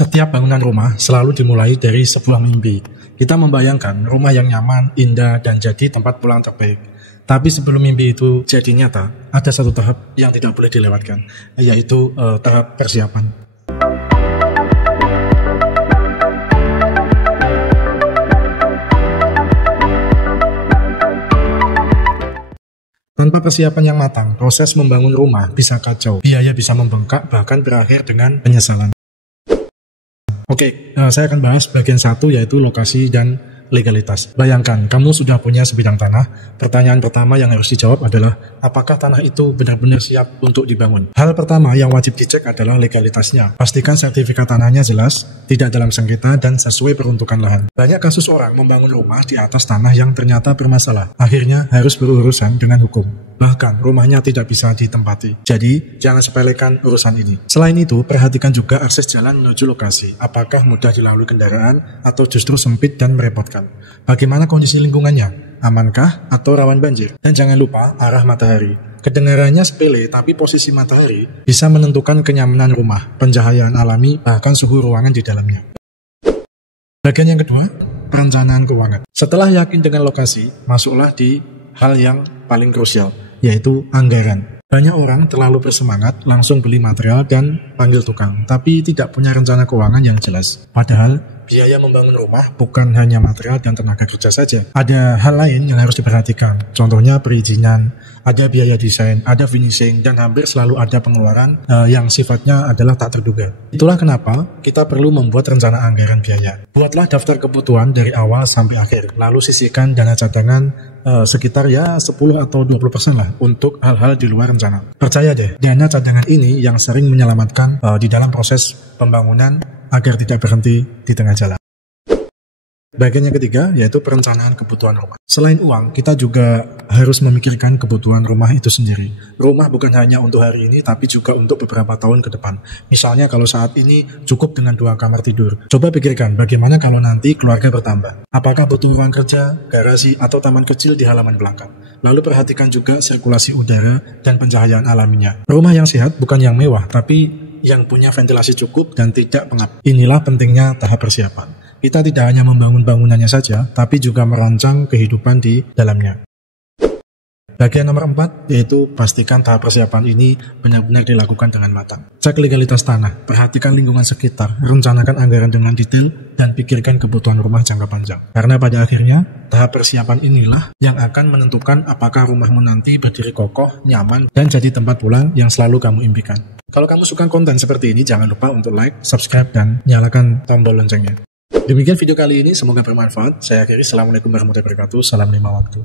Setiap bangunan rumah selalu dimulai dari sebuah mimpi. Kita membayangkan rumah yang nyaman, indah, dan jadi tempat pulang terbaik. Tapi sebelum mimpi itu jadi nyata, ada satu tahap yang tidak boleh dilewatkan, yaitu tahap persiapan. Tanpa persiapan yang matang, proses membangun rumah bisa kacau, biaya bisa membengkak, bahkan berakhir dengan penyesalan. Oke, saya akan bahas bagian satu, yaitu lokasi dan legalitas. Bayangkan, kamu sudah punya sebidang tanah. Pertanyaan pertama yang harus dijawab adalah, apakah tanah itu benar-benar siap untuk dibangun? Hal pertama yang wajib dicek adalah legalitasnya. Pastikan sertifikat tanahnya jelas, tidak dalam sengketa, dan sesuai peruntukan lahan. Banyak kasus orang membangun rumah di atas tanah yang ternyata bermasalah. Akhirnya harus berurusan dengan hukum. Bahkan rumahnya tidak bisa ditempati. Jadi, jangan sepelekan urusan ini. Selain itu, perhatikan juga akses jalan menuju lokasi. Apakah mudah dilalui kendaraan atau justru sempit dan merepotkan? Bagaimana kondisi lingkungannya? Amankah atau rawan banjir? Dan jangan lupa arah matahari. Kedengarannya sepele, tapi posisi matahari bisa menentukan kenyamanan rumah, pencahayaan alami, bahkan suhu ruangan di dalamnya. Bagian yang kedua, perencanaan keuangan. Setelah yakin dengan lokasi, masuklah di hal yang paling krusial, yaitu anggaran. Banyak orang terlalu bersemangat langsung beli material dan panggil tukang, tapi tidak punya rencana keuangan yang jelas. Padahal, biaya membangun rumah bukan hanya material dan tenaga kerja saja. Ada hal lain yang harus diperhatikan, contohnya perizinan, ada biaya desain, ada finishing, dan hampir selalu ada pengeluaran yang sifatnya adalah tak terduga. Itulah kenapa kita perlu membuat rencana anggaran biaya. Buatlah daftar kebutuhan dari awal sampai akhir, lalu sisihkan dana cadangan sekitar 10 atau 20% lah untuk hal-hal di luar rencana. Percaya deh, dana cadangan ini yang sering menyelamatkan di dalam proses pembangunan agar tidak berhenti di tengah jalan. Bagian yang ketiga, yaitu perencanaan kebutuhan rumah. Selain uang, kita juga harus memikirkan kebutuhan rumah itu sendiri. Rumah bukan hanya untuk hari ini, tapi juga untuk beberapa tahun ke depan. Misalnya kalau saat ini cukup dengan 2 kamar tidur. Coba pikirkan bagaimana kalau nanti keluarga bertambah. Apakah butuh ruang kerja, garasi, atau taman kecil di halaman belakang? Lalu perhatikan juga sirkulasi udara dan pencahayaan alaminya. Rumah yang sehat bukan yang mewah, tapi yang punya ventilasi cukup dan tidak pengap. Inilah pentingnya tahap persiapan. Kita tidak hanya membangun bangunannya saja, tapi juga merancang kehidupan di dalamnya. Bagian nomor 4, yaitu pastikan tahap persiapan ini benar-benar dilakukan dengan matang. Cek legalitas tanah, perhatikan lingkungan sekitar, rencanakan anggaran dengan detail, dan pikirkan kebutuhan rumah jangka panjang. Karena pada akhirnya, tahap persiapan inilah yang akan menentukan apakah rumahmu nanti berdiri kokoh, nyaman, dan jadi tempat pulang yang selalu kamu impikan. Kalau kamu suka konten seperti ini, jangan lupa untuk like, subscribe, dan nyalakan tombol loncengnya. Demikian video kali ini, semoga bermanfaat. Saya akhiri, Assalamualaikum warahmatullahi wabarakatuh. Salam 5 waktu.